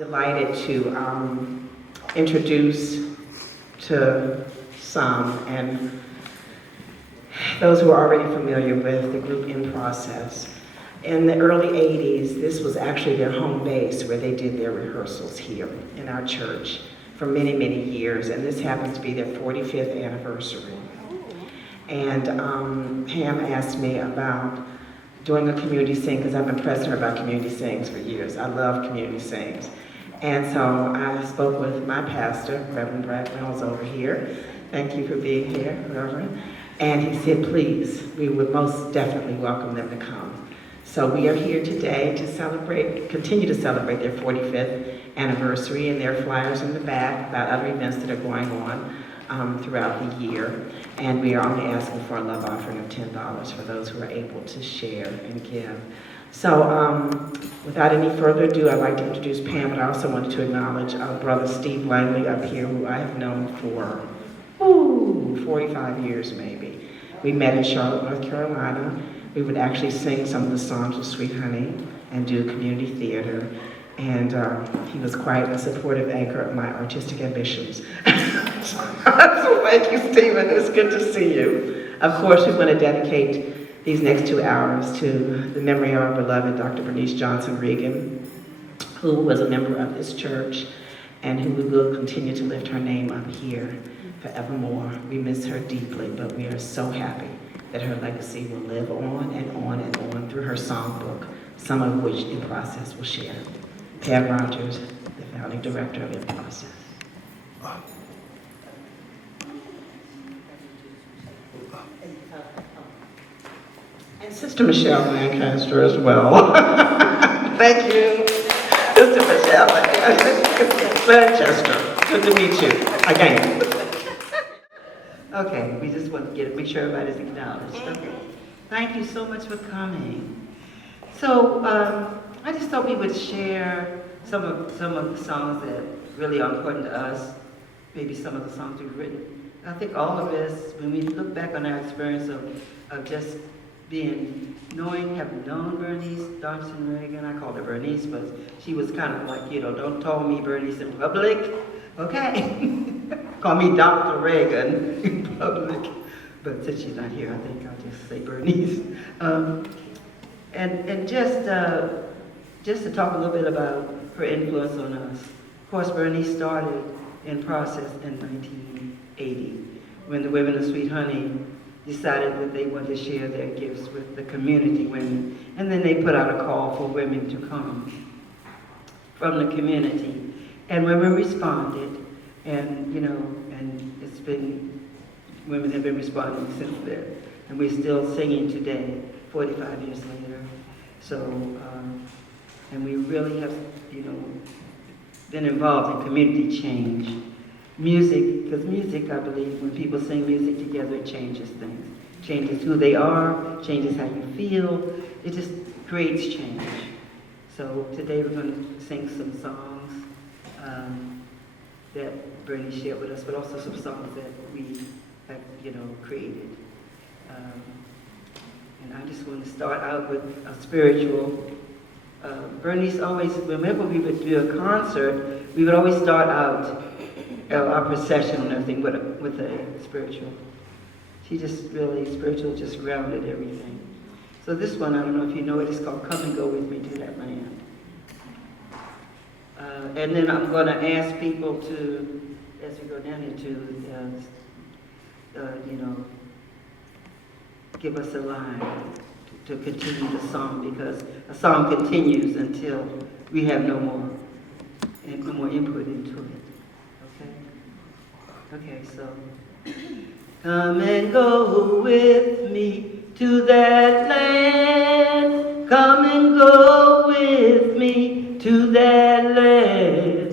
delighted to introduce to some and those who are already familiar with the group In Process. In the early 80s, this was actually their home base where they did their rehearsals here in our church for many, many years, and this happens to be their 45th anniversary. And Pam asked me about doing a community sing, because I've been pressing her about community sings for years. I love community sings. And so I spoke with my pastor, Reverend Brad Reynolds over here. Thank you for being here, Reverend. And he said, please, we would most definitely welcome them to come. So we are here today to celebrate, continue to celebrate their 45th anniversary, and there are flyers in the back about other events that are going on throughout the year. And we are only asking for a love offering of $10 for those who are able to share and give. So without any further ado, I'd like to introduce Pam, but I also wanted to acknowledge our brother Steve Langlee up here, who I have known for 45 years maybe. We met in Charlotte, North Carolina. We would actually sing some of the songs of Sweet Honey and do community theater. And he was quite a supportive anchor of my artistic ambitions. So thank you, Stephen. It's good to see you. Of course, we want to dedicate these next 2 hours to the memory of our beloved Dr. Bernice Johnson Reagon, who was a member of this church and who will continue to lift her name up here forevermore. We miss her deeply, but we are so happy that her legacy will live on and on and on through her songbook, some of which In Process will share. Pam Roger, the founding director of In Process. And Sister Michelle Lancaster as well. Thank you, Sister Michelle Lancaster. Good to meet you again. Okay, we just want to make sure everybody's acknowledged. Okay. Thank you so much for coming. So I just thought we would share some of the songs that really are important to us. Maybe some of the songs we've written. I think all of us, when we look back on our experience of just having known Bernice Johnson Reagon, I called her Bernice, but she was kind of like, don't call me Bernice in public, okay? Call me Dr. Reagan in public. But since she's not here, I think I'll just say Bernice. And just to talk a little bit about her influence on us. Of course, Bernice started In Process in 1980, when the women of Sweet Honey decided that they wanted to share their gifts with the community women. And then they put out a call for women to come from the community. And women responded, and and it's been, women have been responding since then. And we're still singing today, 45 years later. So, and we really have, been involved in community change. Music, because music, I believe, when people sing music together, it changes things. Changes who they are, changes how you feel. It just creates change. So today we're going to sing some songs that Bernice shared with us, but also some songs that we have, created. And I just want to start out with a spiritual. Bernice always, whenever we would do a concert, we would always start out our procession and everything with a spiritual. She just really, spiritual just grounded everything. So this one, I don't know if you know it, it's called Come and Go With Me to That Land. And then I'm going to ask people to, as we go down here, to, give us a line to continue the song, because a song continues until we have no more input into it. Okay, so come and go with me to that land. Come and go with me to that land.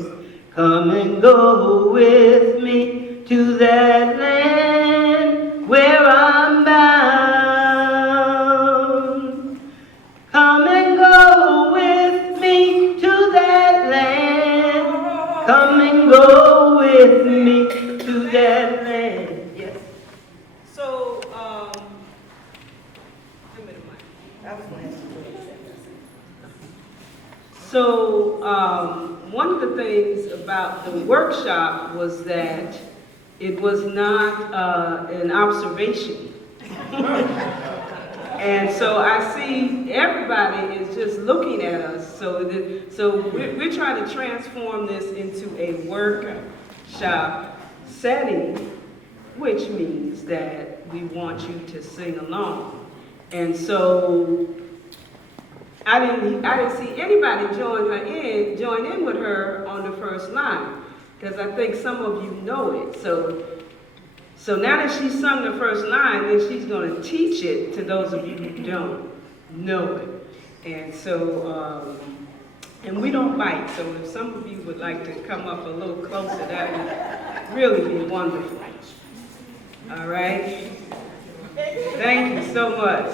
Come and go with me to that land where I'm bound. Come and go with me to that land. Come and go with me to that land. Yes. So, give me the mic. I was going to ask you what you said. So, one of the things about the workshop was that it was not an observation. And so I see everybody is just looking at us. So we're trying to transform this into a workshop setting, which means that we want you to sing along. And so I didn't see anybody join in with her on the first line, because I think some of you know it. So now that she's sung the first line, then she's going to teach it to those of you who don't know it. And so, and we don't bite, so if some of you would like to come up a little closer, that would really be wonderful. All right? Thank you so much.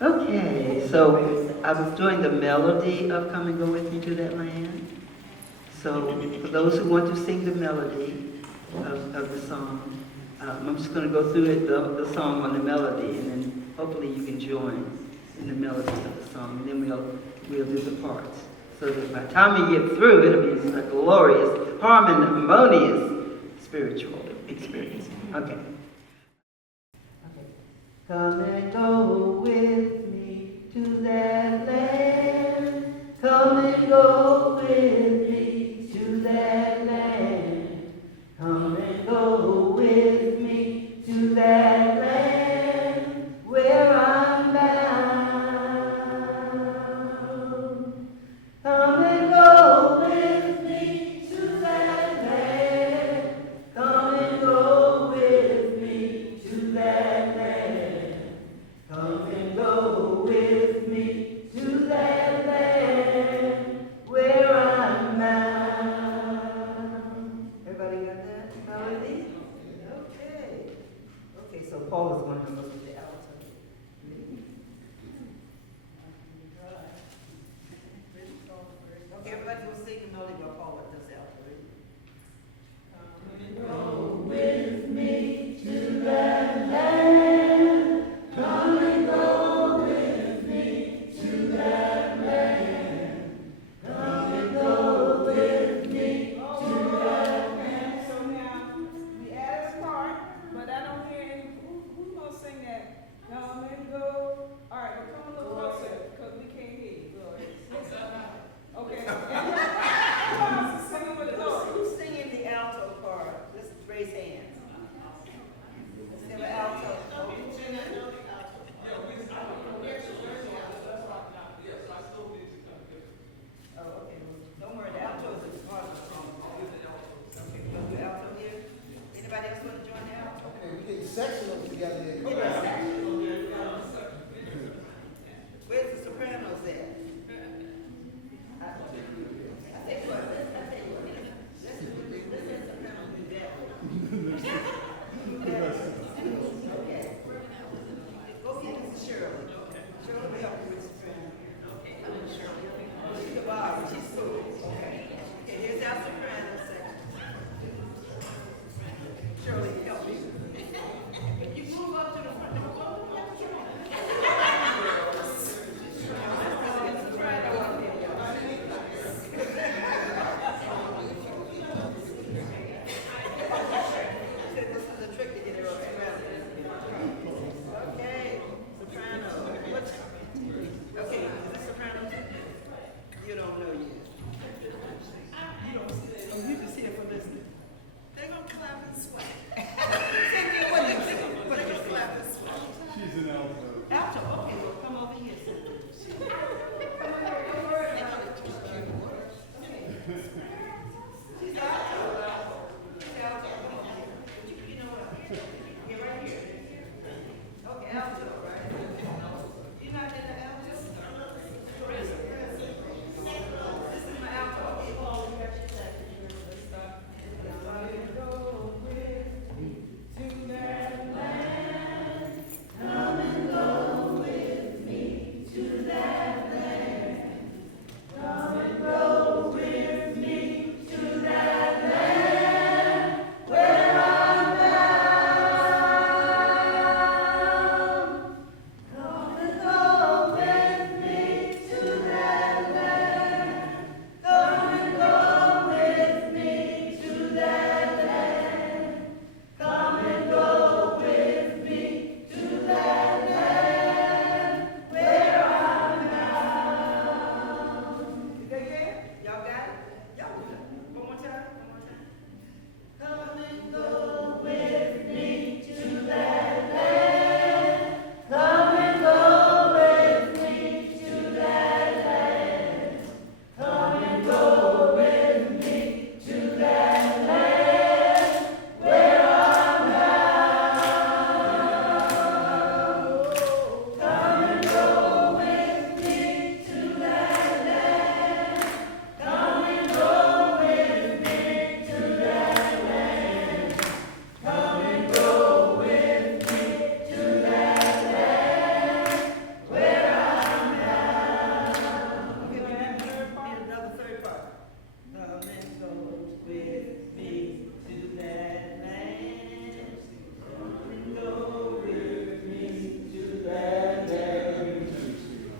Okay, so I was doing the melody of Come and Go With Me to That Land. So for those who want to sing the melody of the song, I'm just going to go through it, the song on the melody, and then hopefully you can join in the melody of the song, and then we'll do the parts. So that by the time we get through, it'll be a glorious, harmonious spiritual experience. Okay. Come and go with me to that land. Come and go with me to that land. Come and go with me to that land where I'm bound. Come and go with me to that land. Come and go with me to that land. Come and go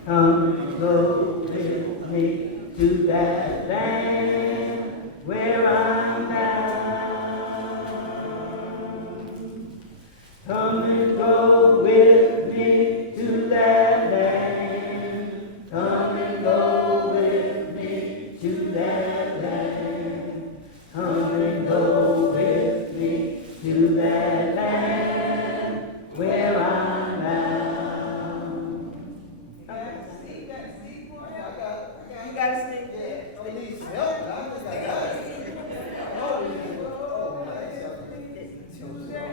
Come go with me to that land where I'm bound. Come and go with me to that land. Come and go with me to that land. Come and go with me to that land where I'm bound. You gotta sing that.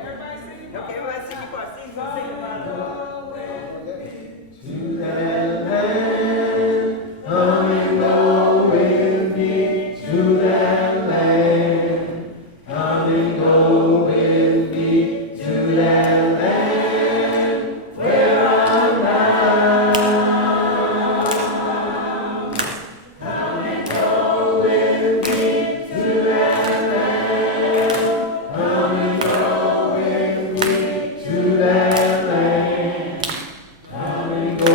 Everybody sing. Okay, everybody sing your part. Sing about it. To that land, come and go with me to that land. Come and go with me to that land where I'm bound. Come and go with me to that land. Come and go with me to that land. Come and go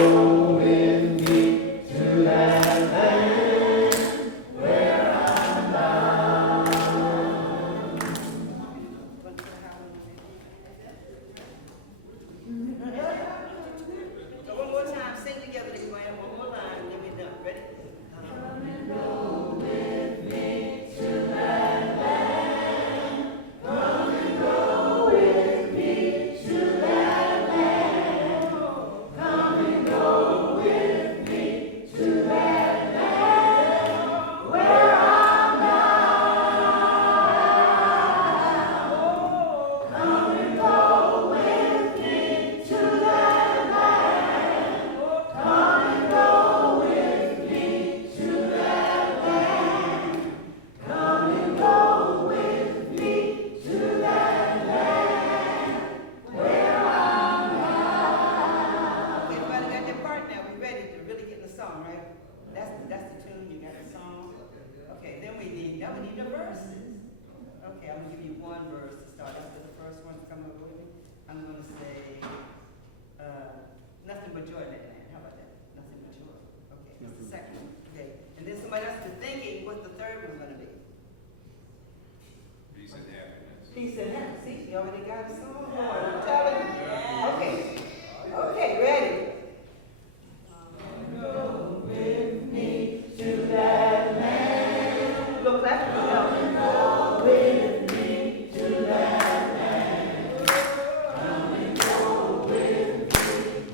with me to that land where I'm bound. So one more time, sing together, everyone. One more line, and then we're done. Ready? Okay, everybody got their part now. We ready to really get in the song, right? That's the tune. You got the song. Okay, then we need the verses. Okay, I'm gonna give you one verse to start. After the first one to come up with me, I'm gonna say, nothing but joy, man. How about that? Nothing but joy. Okay, that's the second one. Okay, and then somebody else is thinking what the third one's gonna be. Peace and happiness. Peace and happiness. See, you already got a song. I'm telling you. Okay. Okay, ready? Go with me to that land. Look back. Go with me to that land. Come and go with me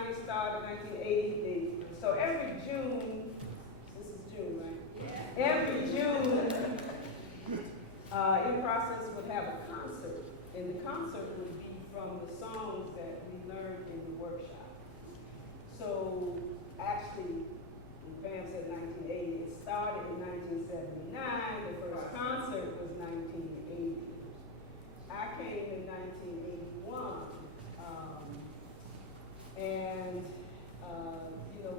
1979 they started, 1980 they, so every June, this is June, right? Yeah. Every June, In Process would have a concert, and the concert would be from the songs that we learned in the workshop. So actually, when Pam said 1980, it started in 1979, the first concert was 1980. I came in 1981, and you know,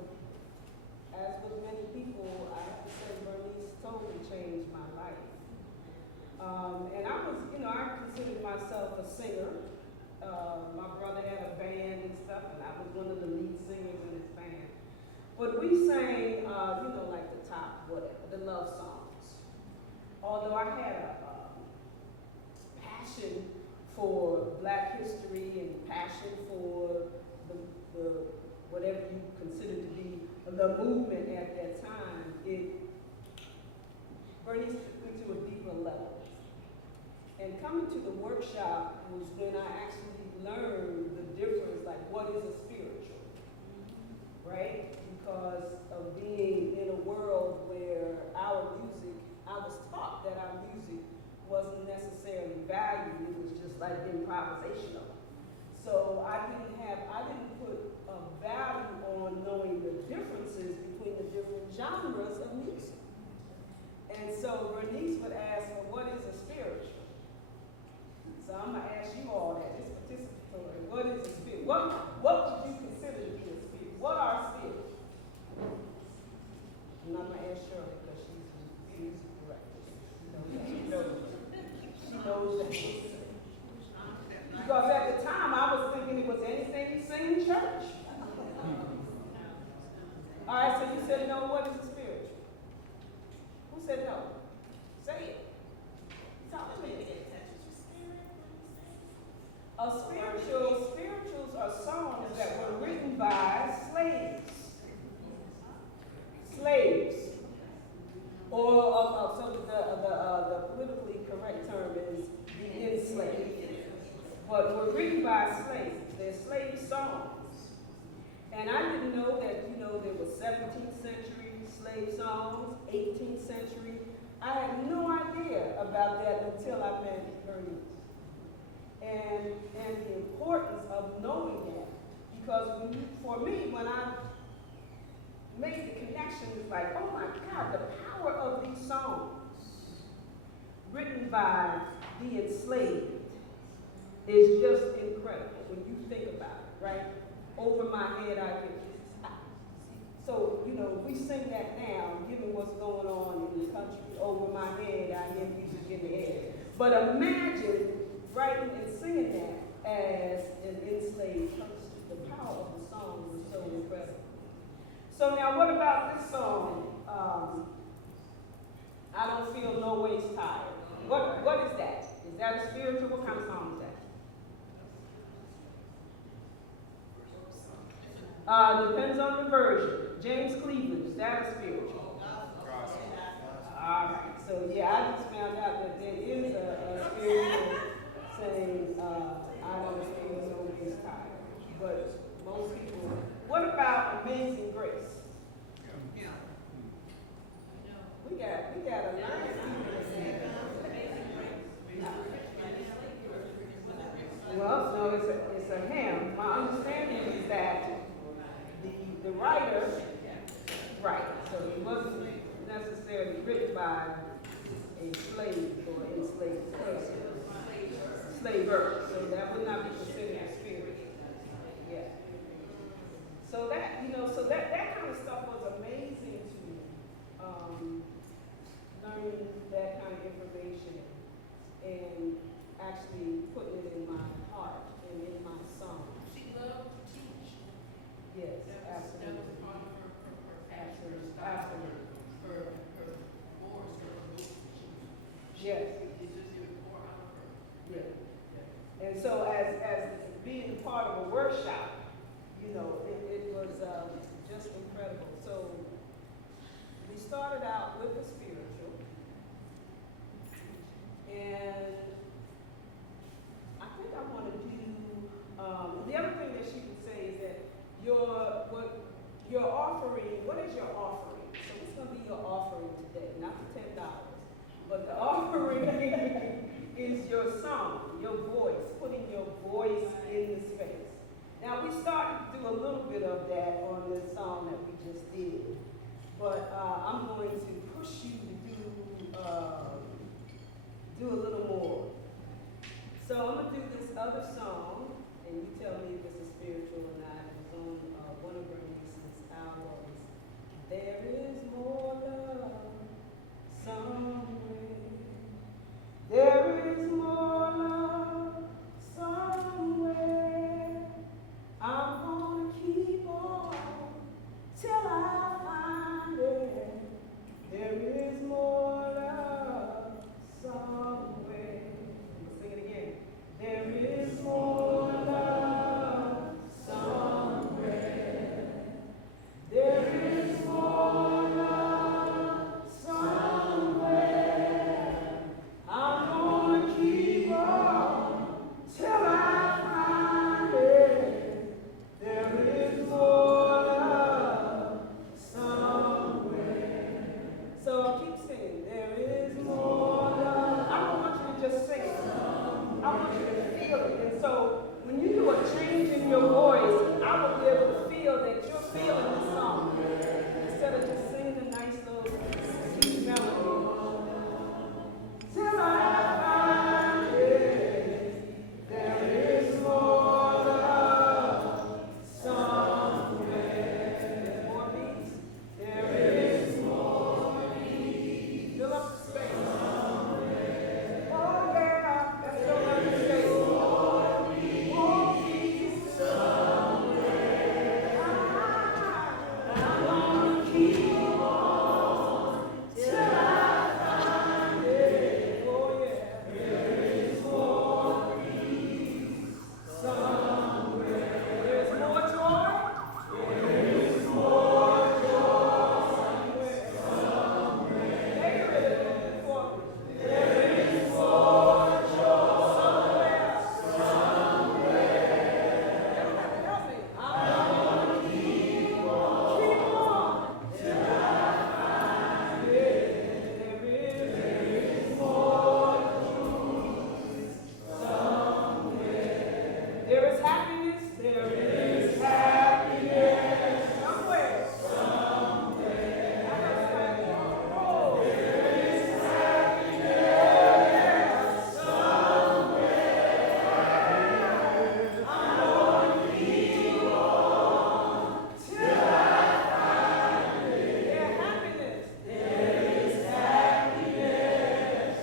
as with many people, I have to say Bernice totally changed my life. And I was, you know, I considered myself a singer. My brother had a band and stuff, and I was one of the lead singers in his band. But we sang, you know, like the top, whatever, the love songs. Although I had a passion for Black history and passion for the whatever you consider to be the movement at that time, Bernice took me to a deeper level. And coming to the workshop was when I actually learned the difference, like what is a spiritual, right? Because of being in a world where our music, I was taught that our music wasn't necessarily valued, it was just like improvisational. So I didn't put a value on knowing the differences between the different genres of music. And so Bernice would ask, well, what is a spiritual? So I'm gonna ask you all that, it's participatory. What is a spirit? What would you consider to be a spirit? What are spirits? And I'm gonna ask Shirley because she's the music director. She knows that. Because at the time I was thinking it was anything you sing in church. All right, so you said no, what is a spiritual? Who said no? Say it. Talk to me. Spirituals are songs that were written by slaves. Slaves. Or so the politically correct term is the enslaved. But were written by slaves. They're slave songs. And I didn't know that, you know, there were 17th century slave songs, 18th century. I had no idea about that until I met Bernice. And the importance of knowing that, because for me, when I made the connection, it's like, oh my God, the power of these songs written by the enslaved is just incredible when you think about it, right? Over my head, so, you know, we sing that now, given what's going on in the country. Over my head, I hear music in the air. But imagine writing and singing that as an enslaved person. The power of the song was so incredible. So now what about this song? I don't feel no ways tired. What is that? Is that a spiritual? What kind of song is that? Depends on the version. James Cleveland, is that a spiritual? All right, so yeah, I just found out that there is a spiritual saying, I don't feel no ways tired. But most people, what about Amazing Grace? Yeah. We got a lot of people. Well, no, it's a hymn. My understanding is that the writer, right, so it wasn't necessarily written by a slave or enslaved person. Slaver, so that would not be considered a spirit. Yeah. So that, you know, so that kind of stuff was amazing to me. Learning that kind of information and actually putting it in my heart and in my song. She loved to teach. Yes, absolutely. That was part of her passion. Absolutely. Her voice, her ability. Yes. It's just even more out of her. Yeah. And so as being a part of a workshop, you know, it was just incredible. So we started out with the spiritual, and I think I offering, what is your offering? So what's gonna be your offering today? Not the $10, but the offering is your song, your voice, putting your voice in the space. Now, we started to do a little bit of that on this song that we just did, but I'm going to push you to do a little more. So I'm gonna do this other song, and you tell me if this is spiritual or not. It's on one of Bernice's albums. There is more love somewhere. There is more love somewhere. I'm gonna keep on till I find it. There is more love somewhere. Sing it again. There is more love somewhere. There is more love somewhere. I'm gonna keep on till I find it. There is more love somewhere. So I keep singing. There is more love. I don't want you to just sing it. I want you to feel it. And so when you do a change in your voice, I will be able to feel that you're feeling the song instead of just singing a nice little sweet melody. Till I find it, there is more love somewhere. There's more peace. There is more peace. Fill up the space. Oh yeah, let's fill up the space. More peace somewhere. I'm gonna keep on till I find it. Oh yeah. There is more peace somewhere. There's more joy. There is more joy somewhere. There is more. There is more joy somewhere. Everybody help me. I'm gonna keep on till I find it. There is more peace somewhere. There is happiness. There is happiness somewhere. Somewhere. I gotta say, oh, there is happiness somewhere. I'm gonna keep on till I find it. There happiness. There is happiness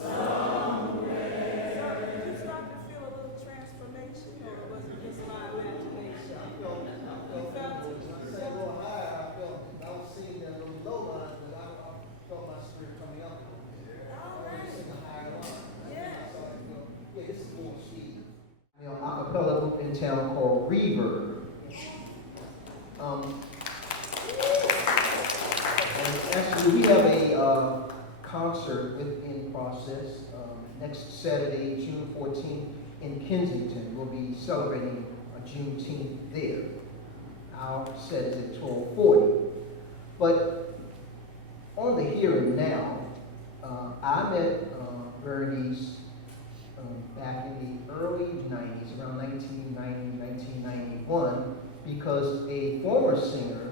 somewhere. Sir, did you start to feel a little transformation, or was it just my imagination? You felt it? Say a little higher, I felt, I was seeing that little low line, but I felt my spirit coming up. All right. Sing a higher line. Yeah. So I go, yeah, this is more speed. You know, acapella group in town called Reagon. And actually, we have a concert in process next Saturday, June 14th, in Kensington. We'll be celebrating Juneteenth there. Our set is at 12:40. But on the here and now, I met Bernice back in the early 90s, around 1990, 1991, because a former singer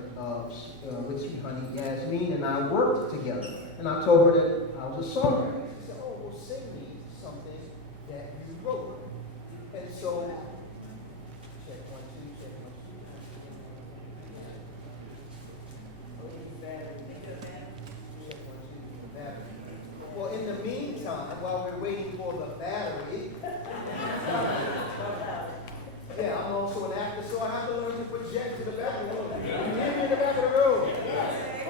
with Sweet Honey, Yasmin, and I worked together. And I told her that I was a songwriter. She said, oh, well, sing me something that you wrote. And so, check 1, 2, check 1, 2. Well, in the meantime, while we're waiting for the battery, yeah, I'm also an actor, so I have to learn to project to the back of the room. You hear me in the back of the room?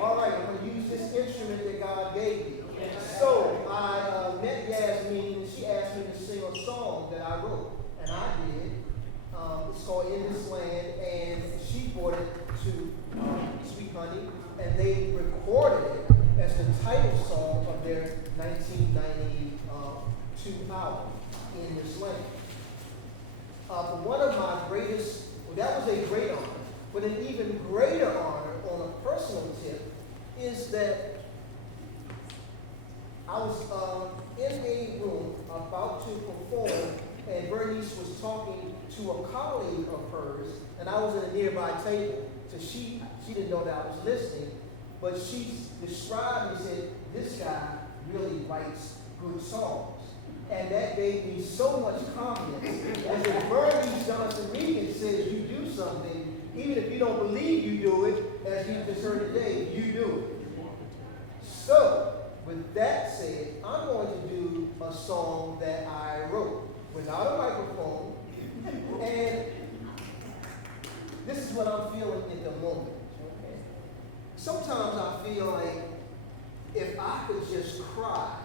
All right, I'm going to use this instrument that God gave me. So I met Yasmin, and she asked me to sing a song that I wrote, and I did. It's called In This Land, and she brought it to Sweet Honey, and they recorded it as the title song of their 1992 album, In This Land. One of my greatest, well, that was a great honor, but an even greater honor on a personal tip is that I was in a room about to perform, and Bernice was talking to a colleague of hers, and I was at a nearby table, so she didn't know that I was listening, but she described and said, this guy really writes good songs. And that gave me so much confidence. As if Bernice Johnson Reagon says you do something, even if you don't believe you do it, as you just heard today, you do it. So, with that said, I'm going to do a song that I wrote without a microphone, and this is what I'm feeling at the moment. Okay? Sometimes I feel like if I could just cry,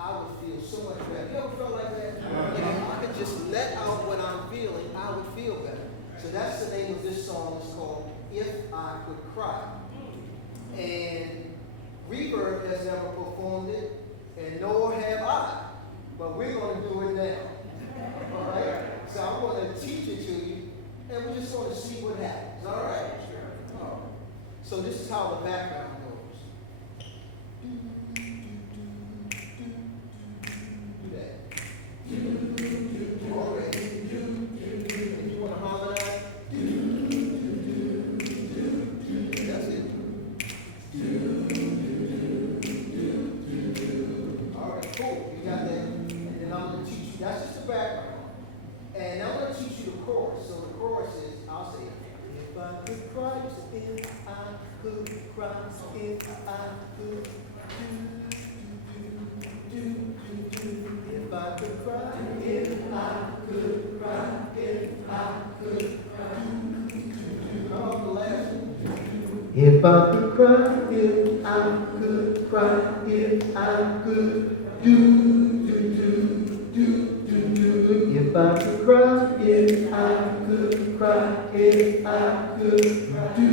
I would feel so much better. You ever felt like that? Like if I could just let out what I'm feeling, I would feel better. So that's the name of this song. It's called If I Could Cry. And Reverb has never performed it, and nor have I. But we're going to do it now. All right? So I'm going to teach it to you, and we're just going to see what happens. All right? All right. So this is how the background goes. Do that. All right. If you want to harmonize, that's it. All right, cool. You got that. And then I'm going to teach you. That's just the background. And I'm going to teach you the chorus. So the chorus is, I'll say, if I could cry, if I could cry, if I could if I could cry, if I could cry, if I could cry. Come on, the last one. If I could cry, if I could cry, if I could do. If I could cry, if I could cry, if I could do.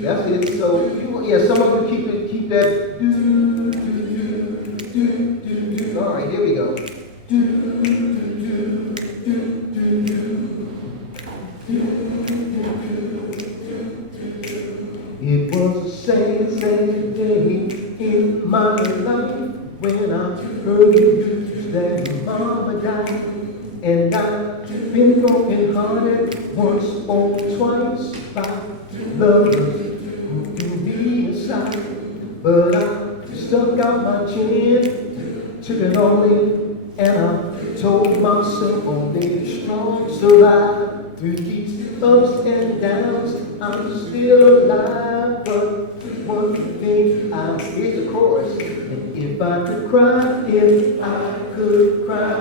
That's it. So yeah, some of you keep that do. All right, here we go. It was a sad day in my life when I heard the news that Mama died. And I've been broken hearted once or twice by lovers who threw me aside. But I stuck out my chin, took it all in, and I told myself only the strong survive. Through these ups and downs, I'm still alive. But one thing, here's the chorus. And if I could cry, if I could cry,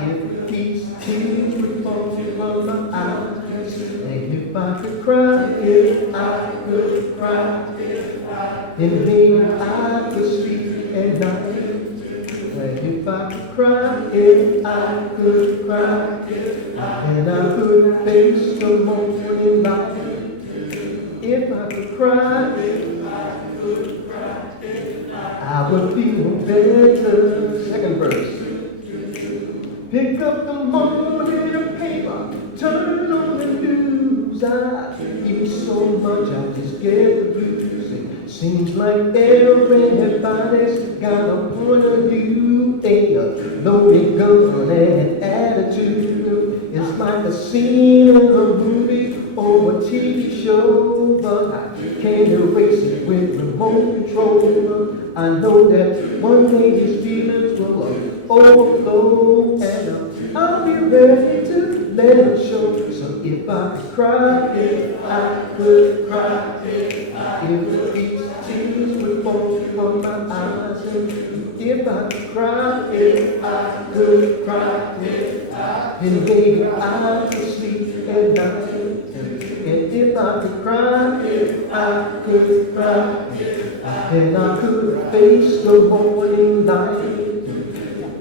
if these tears would fall from my eyes, and if I could cry, if I could cry, then maybe I could sleep at night. And if I could cry, if I could cry, and I could face the morning light. If I could cry, I would feel better. Second verse. Pick up the morning paper, turn on the news. I eat so much I just get the blues. Seems like everybody's got a point of view, a loaded gun and an attitude. It's like a scene in a movie or a TV show, but I can't erase it with remote control. I know that one day these feelings will overflow, and I'll be ready to let it show. So if I could cry, if I could cry, if these tears would fall from my eyes, and if I could cry, if I could cry, then maybe I could sleep at night. And if I could cry, if I could cry, then I could face the morning light.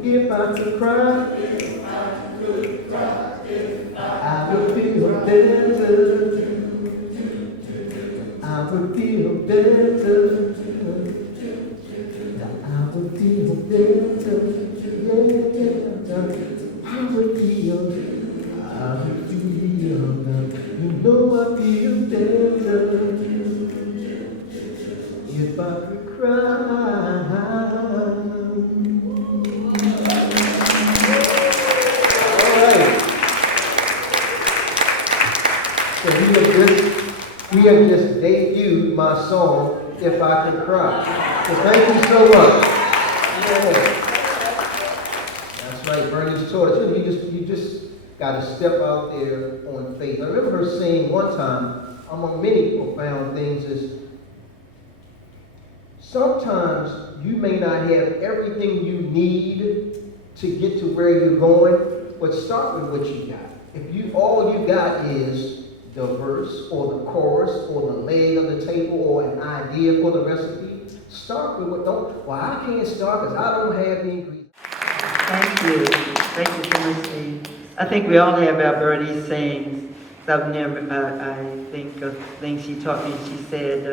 If I could cry, I would feel better. I would feel better. I would feel better. Yeah, I would feel better. You know I feel better. if I could cry. All right. So we have just debuted my song, If I Could Cry. So thank you so much. Yeah. That's right, Bernice taught us. You just got to step out there on faith. I remember her saying one time, among many profound things, is sometimes you may not have everything you need to get to where you're going, but start with what you got. If you all you got is the verse or the chorus or the leg of the table or an idea for the recipe, start with what don't. Well, I can't start because I don't have the ingredients. Thank you. Thank you, Bernice. I think we all have our Bernice sayings. I've never, I think of things she taught me. She said,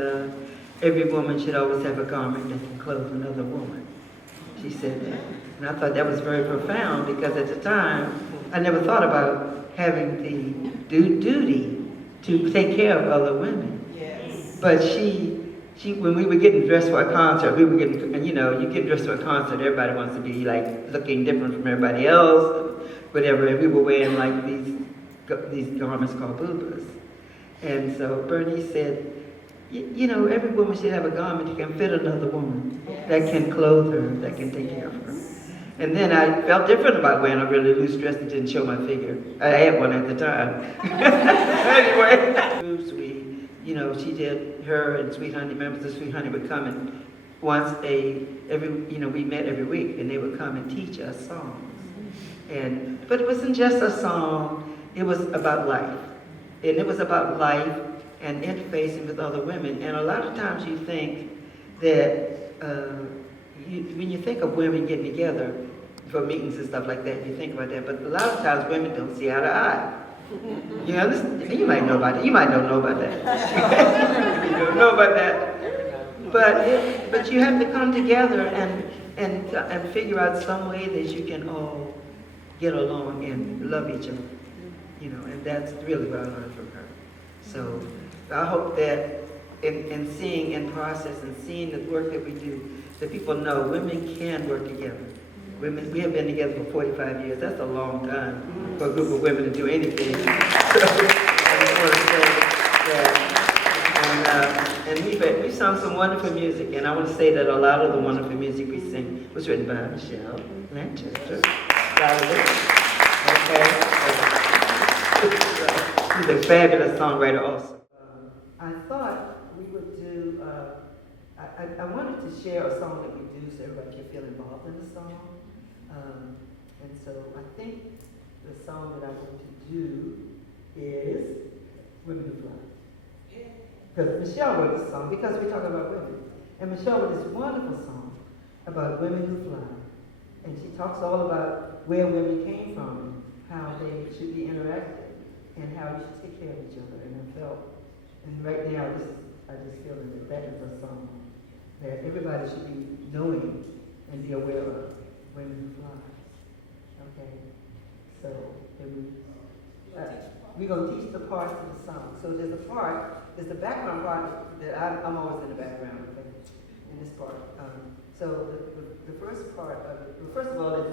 every woman should always have a garment that can clothe another woman. She said that. And I thought that was very profound because at the time, I never thought about having the duty to take care of other women. Yes. But she, when we were getting dressed for a concert, we were getting, you know, you get dressed for a concert, everybody wants to be like looking different from everybody else, whatever, and we were wearing like these garments called boobas. And so Bernice said, you know, every woman should have a garment that can fit another woman, that can clothe her, that can take care of her. And then I felt different about wearing a really loose dress that didn't show my figure. I had one at the time. Anyway, you know, she did, her and Sweet Honey, members of Sweet Honey would come and we met every week and they would come and teach us songs. But it wasn't just a song, it was about life. And it was about life and interfacing with other women. And a lot of times you think that when you think of women getting together for meetings and stuff like that, you think about that. But a lot of times women don't see eye to eye. You understand? You might know about that. You might don't know about that. You don't know about that. But you have to come together and figure out some way that you can all get along and love each other. You know, and that's really what I learned from her. So I hope that in seeing in process and seeing the work that we do, that people know women can work together. Women, we have been together for 45 years. That's a long time for a group of women to do anything. So I just want to say that. And we've sung some wonderful music, and I want to say that a lot of the wonderful music we sing was written by Michelle, Lancaster. She's a fabulous songwriter also. I thought we would do, I wanted to share a song that we do so everybody can feel involved in the song. And so I think the song that I want to do is Women Who Fly. Because Michelle wrote this song, because we're talking about women. And Michelle wrote this wonderful song about women who fly. And she talks all about where women came from, how they should be interacted, and how you should take care of each other. And I felt, and right now I just feel that is a song that everybody should be knowing and be aware of, Women Who Fly. Okay? So, we're going to teach the parts of the song. So there's the background part that I'm always in the background, okay, in this part. So the first part of it, first of all, is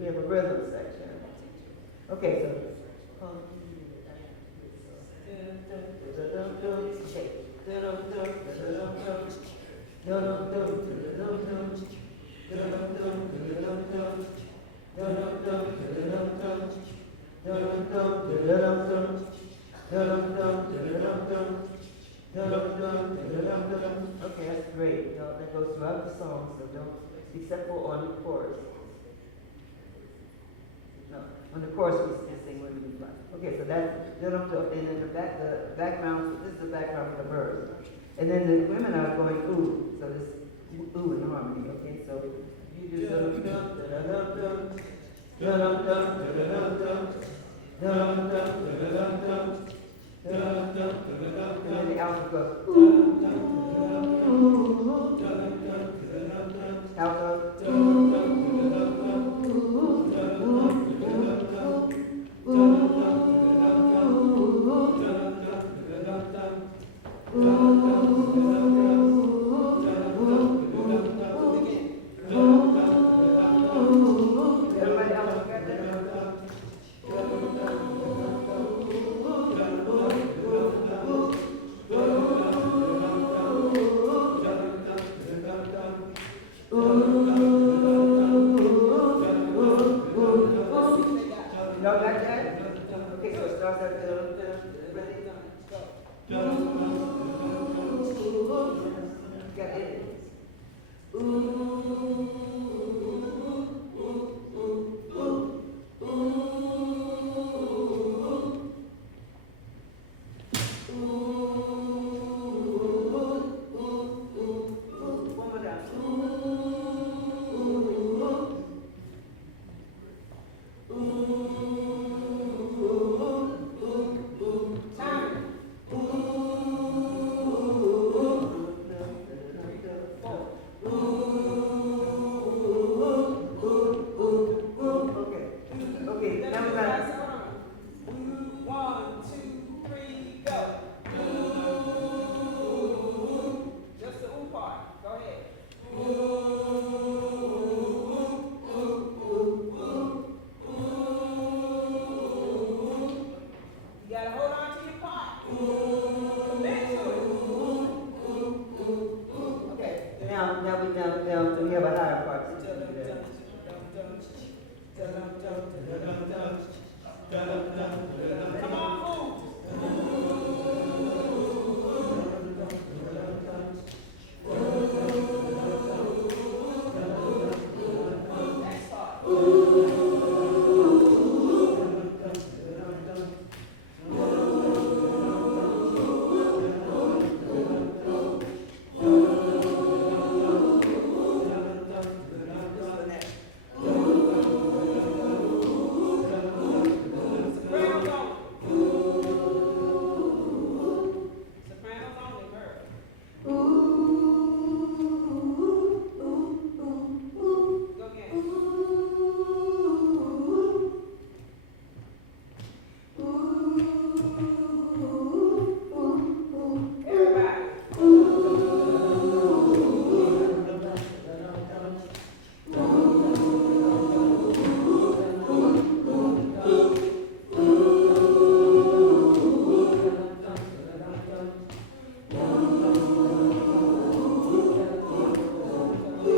we have a rhythm section. Okay, so. Okay, that's great. That goes throughout the song, so don't, except for on the chorus. No, on the chorus we sing Women Who Fly. Okay, so that's, and then the background, this is the background for the verse. And then the women are going ooh, so this ooh in harmony, okay? So you do and then the alto goes ooh, alto, Okay, so it starts at, ready? Go. Got it. One more time. Okay, now we got. One, two, three, go. Just the ooh part. Go ahead. You gotta hold on to your part. Commit to it. Okay, now we have a higher part. Come on, move. Next part. Sopranos only, girl. Go again. Everybody.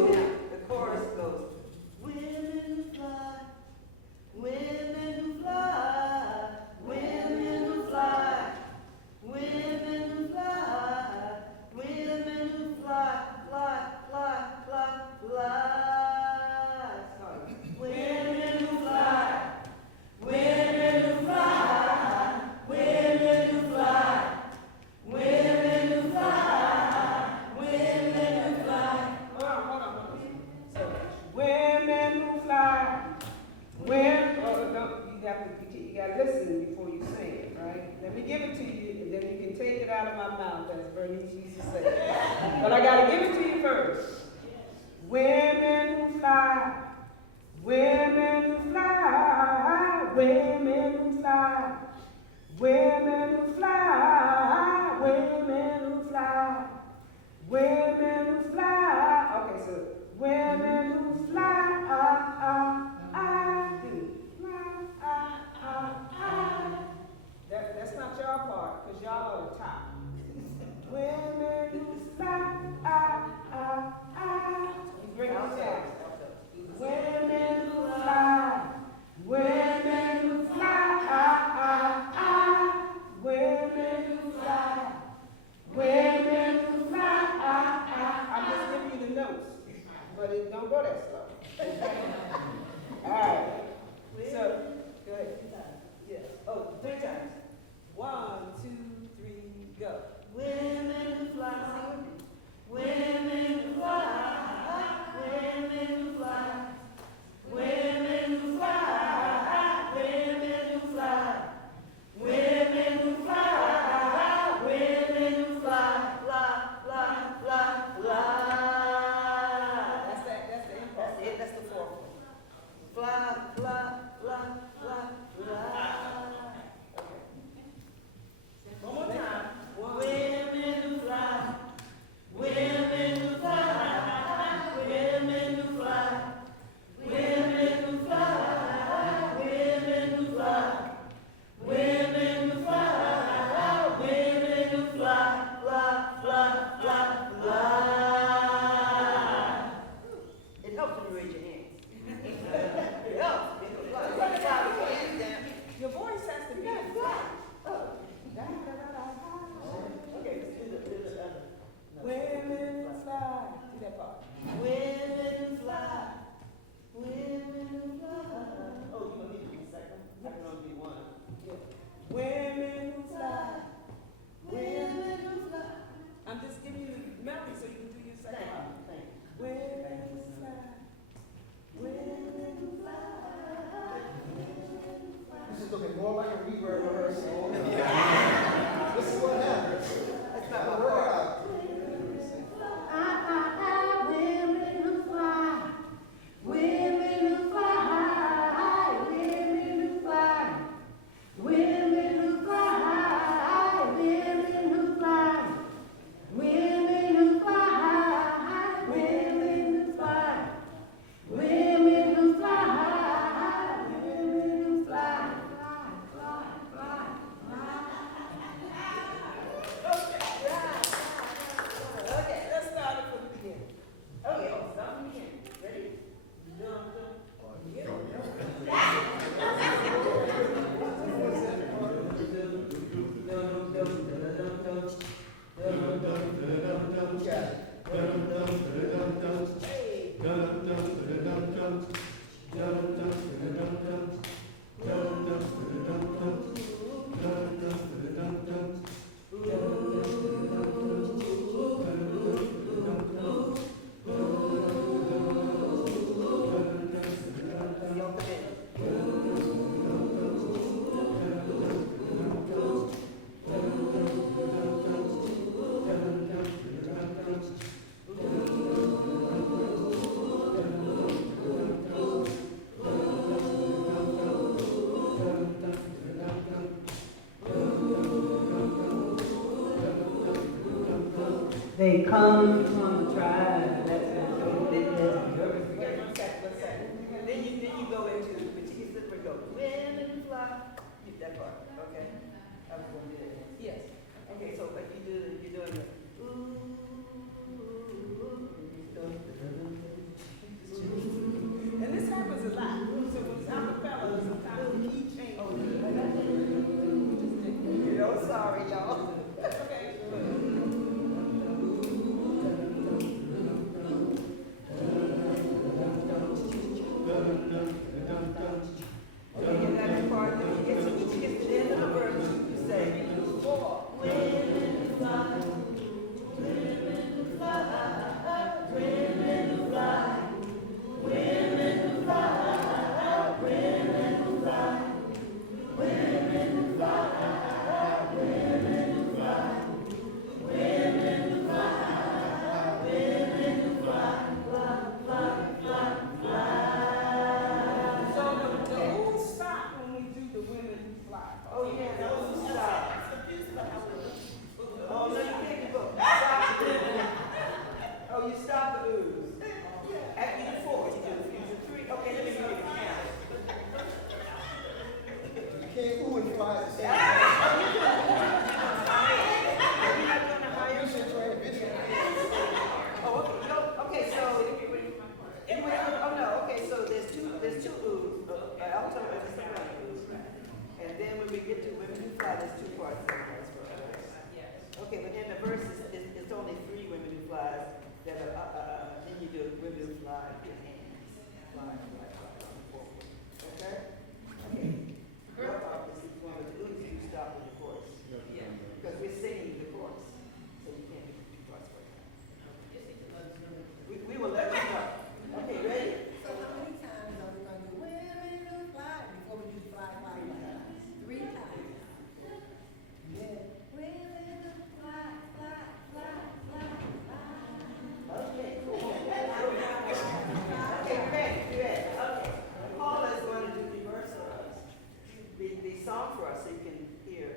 Now, the chorus goes, women who fly, women who fly, women who fly, women who fly, women who fly, fly, fly, fly, fly. Sorry. Women who fly, women who fly, women who fly, women who fly, women who fly. Hold on. So, women who fly, women, you gotta listen before you sing it, right? Let me give it to you, and then you can take it out of my mouth, as Bernice used to say. But I gotta give it to you first. Women who fly, women who fly, women who fly, women who fly, women who fly, women who fly. Okay, so women who fly, That's not y'all part, because y'all are the top. Women who fly, You bring it down. Women who fly, women who fly, women Women who fly. Women who fly. I'm just giving you the melody so you can do your second part. Women who fly. Women who fly. This is looking more like a reverb rehearsal. This is what happens. It's not gonna work out. Women who fly. Women who fly. Women who fly. Women who fly. Women who fly. Women who fly. Women who fly. Women who fly. Women who fly. Fly, fly, Okay, let's start it from the beginning. Okay, start from the beginning. Ready? Dum, dum. They come from the tribe. That's what they Then you go into, but you can still go, women fly. Keep that part, okay? I was gonna do it. Yes. Okay, so like you're doing it. And this happens a lot. So when it's acapella, sometimes the key change. Oh, sorry, y'all. Okay. Okay, get that part. Then you get to the end of the verse. You say, for women fly, women fly, women fly, women fly, women fly, women fly, women fly, women fly, women fly, fly, fly, fly, fly. So the ooh stop when we do the women who fly. Oh yeah, the ooh stop. Oh no, you can't go. Stop the ooh. Oh, you stop the ooze. After you do four, you do three. Okay, let me give you the count. You can't ooh and fly at the same time. You should try to visualize. Oh, okay. No, okay, so oh no, okay, so there's two oohs. I'll tell you there's a second oohs. And then when we get to women who fly, there's two parts of the verse for us. Okay, but in the verse, it's only three women who flies that are, then you do women who fly with your hands. Fly, forward. Okay? Okay. Your part is one of the oohs, you stop with the chorus. Yeah. Because we're singing the chorus. So you can't do two parts for it. We will let you know. Okay, ready? So how many times are we going to do women who fly before we do fly, fly, fly? 3 times. Yeah. Women who fly, fly, fly, fly, fly. Okay, cool. Okay, ready, okay. Paula is going to do the verse for us, the song for us, so you can hear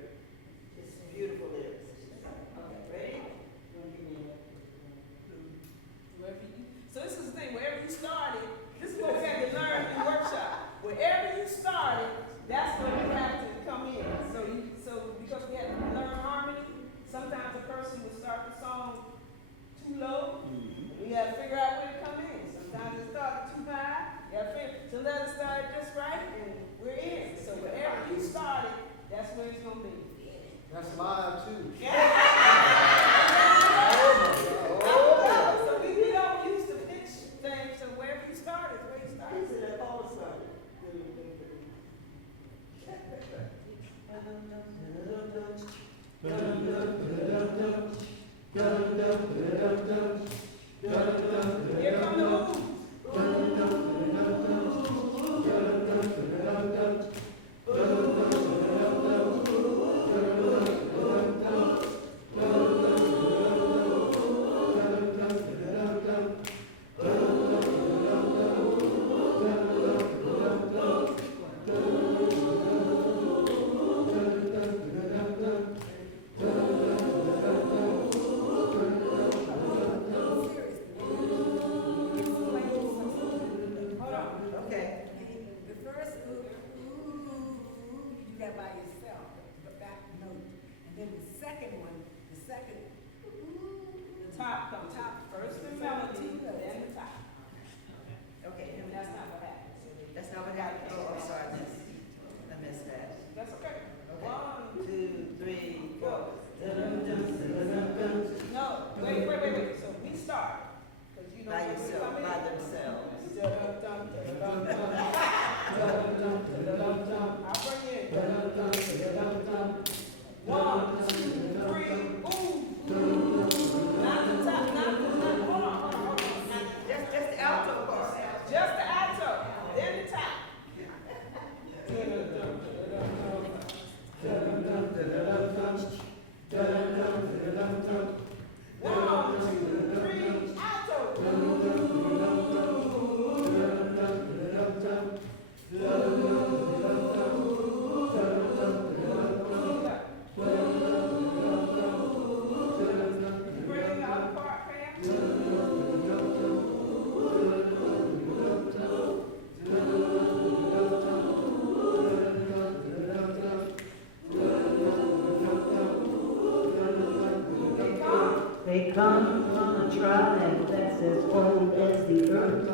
this beautiful lyrics. Okay, ready? So this is the thing, wherever you started, this is what we had to learn in the workshop. Wherever you started, that's where you have to come in. So because we had to learn harmony, sometimes a person would start the song too low. We had to figure out where to come in. Sometimes it started too high. You have to figure, so let it start just right, and we're in. So wherever you started, that's where it's gonna be. That's live too. So we don't use the pitch thing, so wherever you started, where you started. Is it at Paula started? Here come the moves. Hold on. Okay. The first ooh, you do that by yourself, the back note. And then the second one, the second The top comes top. First the melody, then the top. Okay, And that's not what happens. that's not what happened. Oh, I'm sorry, I missed that. That's okay. Okay. 1, 2, 3, 4. No, wait. So we start. Because you know By when we yourself, come in. by themselves. I'll bring you in. 1, 2, 3, ooh. Not the top, hold on. Just the alto part. Just the alto, then the top. 1, 2, 3, alto. Bring the other part, Pam. They come from a tribe that's as old as the earth.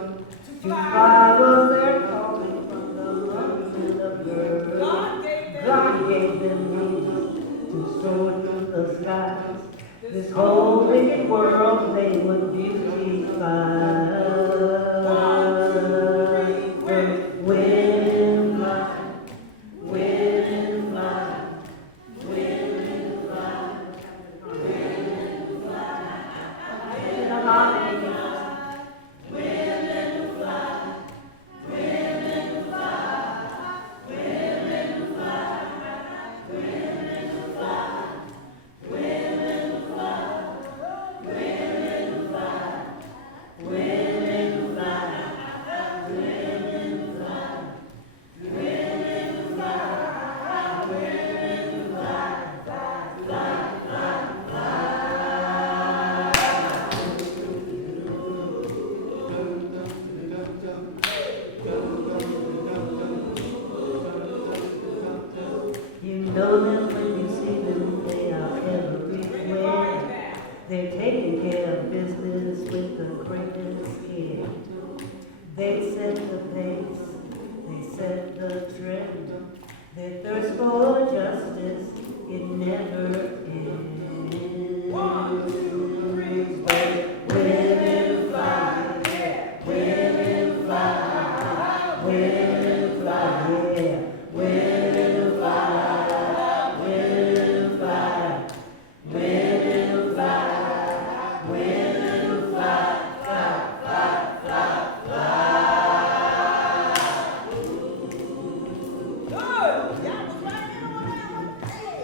To fly was their calling from the lungs and the birds. God gave them wings to soar through the skies. This whole wicked world they would beautify. Wind fly, wind fly, wind fly, wind fly, in a harmony. Women fly, women fly, women fly, women fly, women fly, women fly, women fly. You know them when you see them, they are everywhere. They're taking care of business with the greatest care. They set the pace, they set the trend. Their thirst for justice, it never ends. 1, 2, 3, women fly, yeah. Women fly, women fly, yeah. Women fly, women fly, women fly, women fly, fly, fly, fly, fly. Good. Y'all was right in on that one. Hey.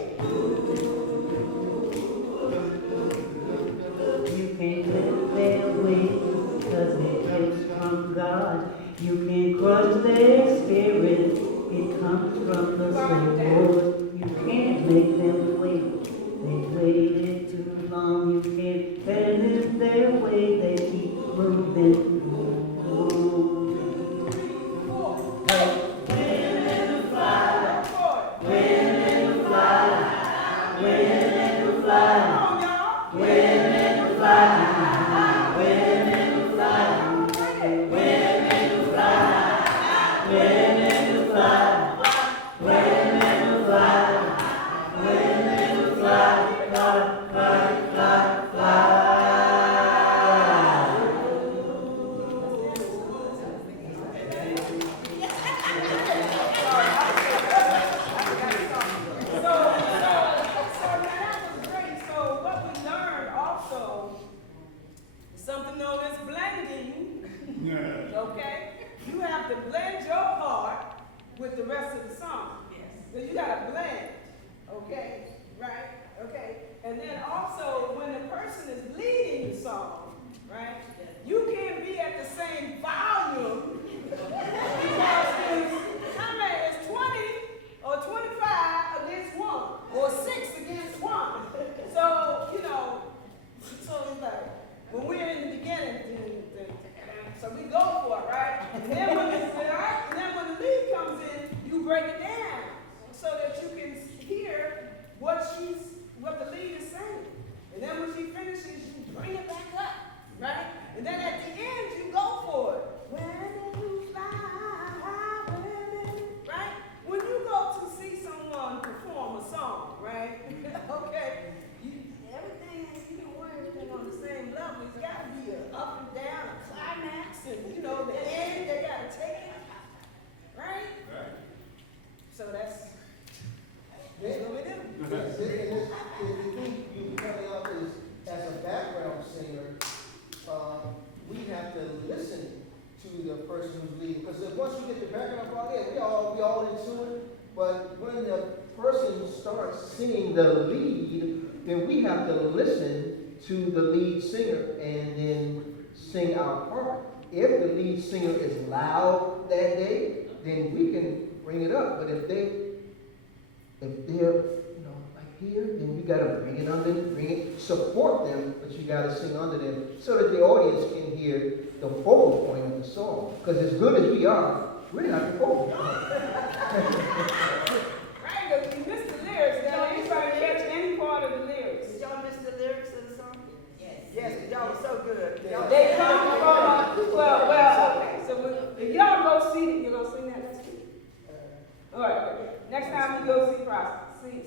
what the lead is saying. And then when she finishes, you bring it back up, right? And then at the end, you go for it. Women who fly, women, right? When you go to see someone perform a song, right? Okay, everything, everything on the same level. It's got to be a up and down, a climax, and the end, they got to take it, right? Right. So that's what we do. The thing you pointed out is, as a background singer, we have to listen to the person who's leading. Because once you get the background part, yeah, we all into it. But when the person starts singing the lead, then we have to listen to the lead singer and then sing our part. If the lead singer is loud that day, then we can bring it up. But if they're like here, then we gotta bring it under, support them, but you gotta sing under them so that the audience can hear the focal point of the song. Because as good as we are, we're not the focal point. Right, but you missed the lyrics. Now, anybody catch any part of the lyrics? Did y'all miss the lyrics of the song? Yes. Yes, y'all were so good. They come from, well, so if y'all go see it, you're gonna sing that next week? All right, next time you go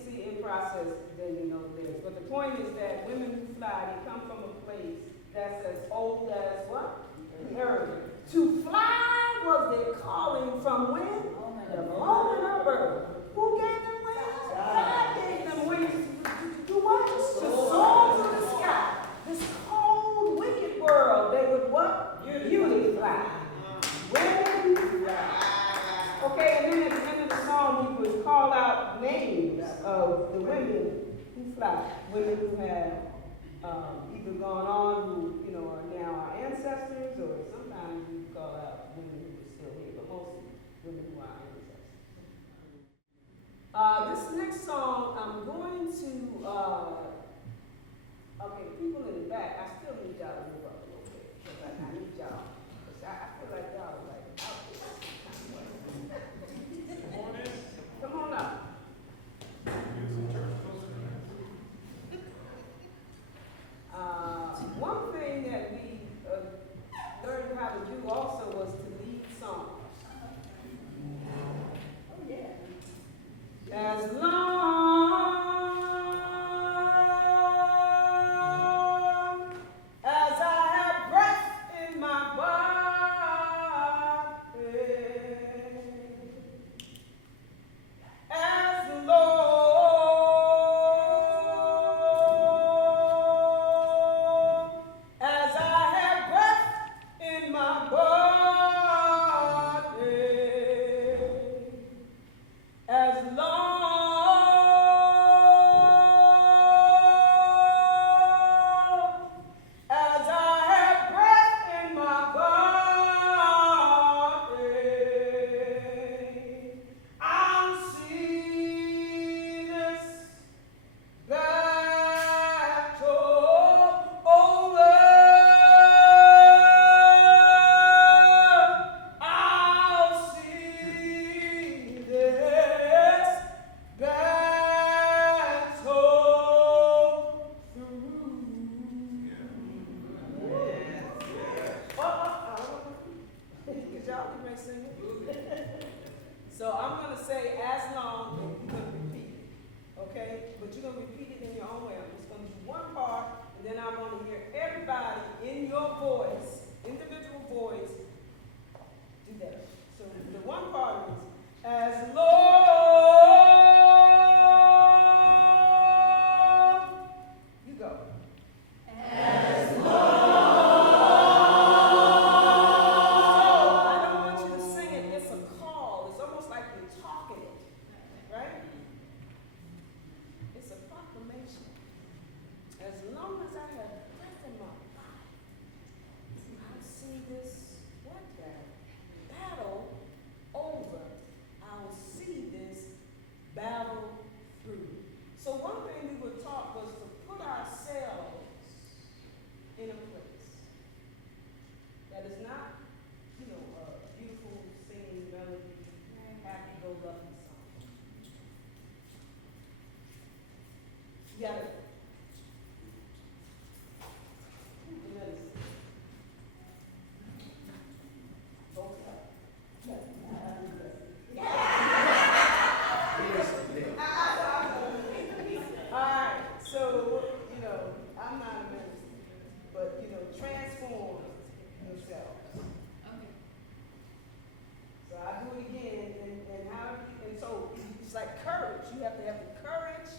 see in process, then you know the lyrics. But the point is that women who fly, they come from a place that's as old as what? The earth. To fly was their calling from when? The moment of birth. Who gave them wings? God gave them wings. To do what? To soar to the sky. This cold, wicked world, they would what? Unify. Women fly. Okay, and then at the end of the song, we would call out names of the women who fly. Women who have either gone on, who are now our ancestors, or sometimes we call out women who are still here, but mostly women who are our ancestors. This next song, I'm going to, okay, people in the back, I still need y'all to move up a little bit, because I need y'all. I feel like y'all are like out there. Come on up. One thing that we learned how to do also was to lead songs. Oh yeah. As long as I have breath in my body, as long as I have breath in my body, as long as I have breath in my body, I'll see this battle over. I'll see this battle through. Because y'all can make sing it. So I'm going to say as long, and you're going to repeat it, okay? But you're going to repeat it in your own way. I'm just going to do one part, and then I want to hear everybody in your voice, individual voice, do that. So the one part is, as long, you go. I don't want you to sing it, it's a call. It's almost like you're talking it, right? It's a proclamation. As long as I have breath in my body, I'll see this battle over. I'll see this battle through. So one thing we were taught was to put ourselves in a place that is not, a beautiful singing melody, happy-go-lucky song. You got it. Alright, so, I'm not a minister, but, transform yourself. Okay. So I do it again, and so it's like courage. You have to have the courage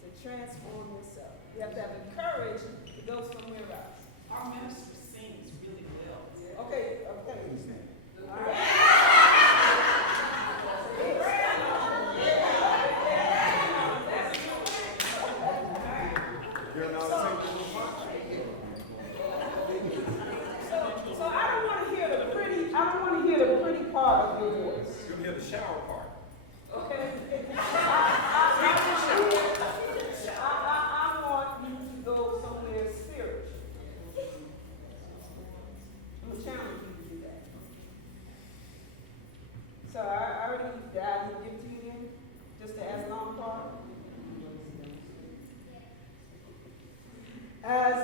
to transform yourself. You have to have the courage to go somewhere else. Our minister sings really well. Okay. All right. So I don't want to hear the pretty part of your voice. You'll hear the shower part. Okay? I want you to go somewhere spiritual. I'm going to challenge you to do that. So I already did I give it to you then? Just the as long part? As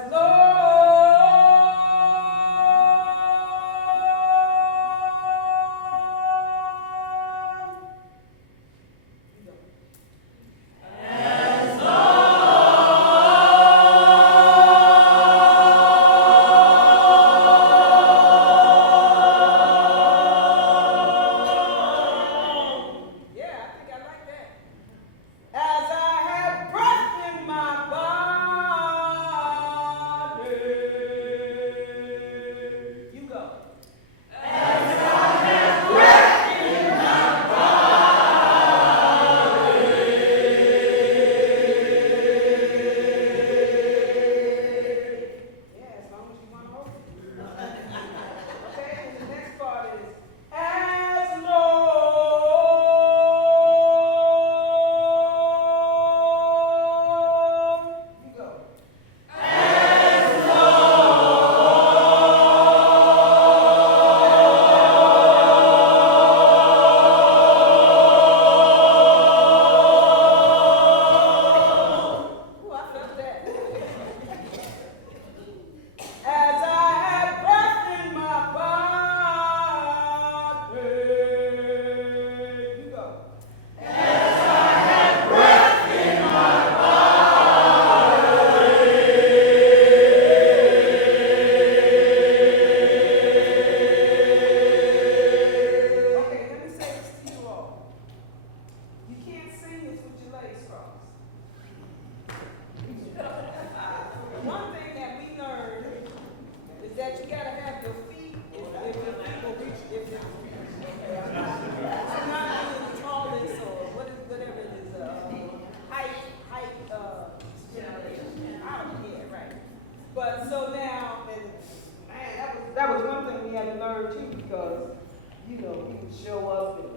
that was one thing we had to learn too, because, people show up and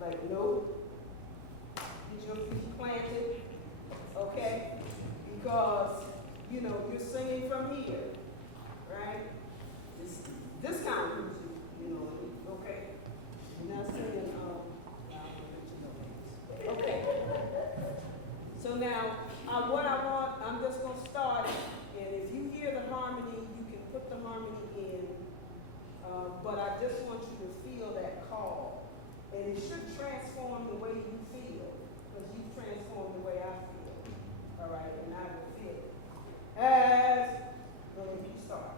like, nope, get your feet planted, okay? Because, you're singing from here, right? This kind of music, okay? You're not singing, okay. So now, I'm just gonna start it, and if you hear the harmony, you can put the harmony in, but I just want you to feel that call. And it should transform the way you feel, because you transform the way I feel. All right, and I will feel it. Well, if you start.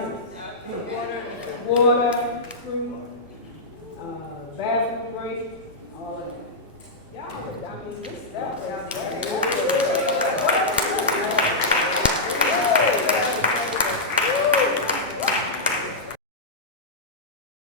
minutes. Water, fruit, bathroom break, all of that. Y'all, I mean, this stuff.